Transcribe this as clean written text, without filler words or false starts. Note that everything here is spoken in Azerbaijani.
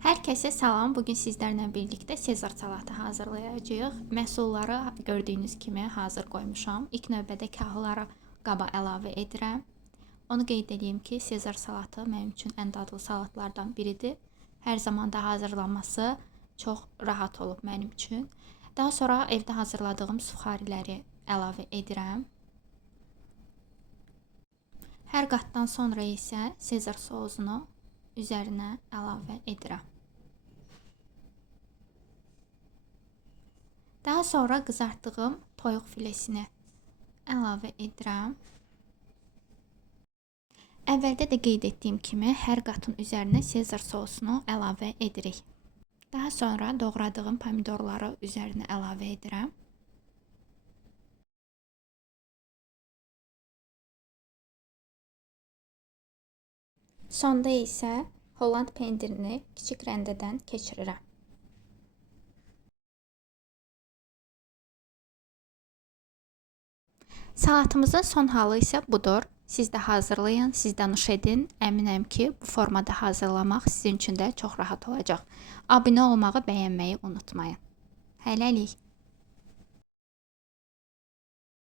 Hər kəsə salam. Bugün sizlərlə birlikdə Sezar salatı hazırlayacağıq. Məhsulları gördüyünüz kimi hazır qoymuşam. İlk növbədə kahları qaba əlavə edirəm. Onu qeyd edeyim ki, Sezar salatı mənim üçün ən dadlı salatlardan biridir. Hər zaman da hazırlanması çox rahat olub mənim üçün. Daha sonra evdə hazırladığım suxariləri əlavə edirəm. Hər qatdan sonra isə Sezar sosunu üzərinə əlavə edirəm. Daha sonra qızartdığım toyuq filesini əlavə edirəm. Əvvəldə də qeyd etdiyim kimi hər qatın üzərinə Sezar sosunu əlavə edirik. Daha sonra doğradığım pomidorları üzərinə əlavə edirəm. Sonda isə Holland pendirini kiçik rəndədən keçirirəm. Salatımızın son halı isə budur. Siz də hazırlayın, siz də nuş edin. Əminəm ki, bu formada hazırlamaq sizin üçün də çox rahat olacaq. Abunə olmağı, bəyənməyi unutmayın. Hələlik.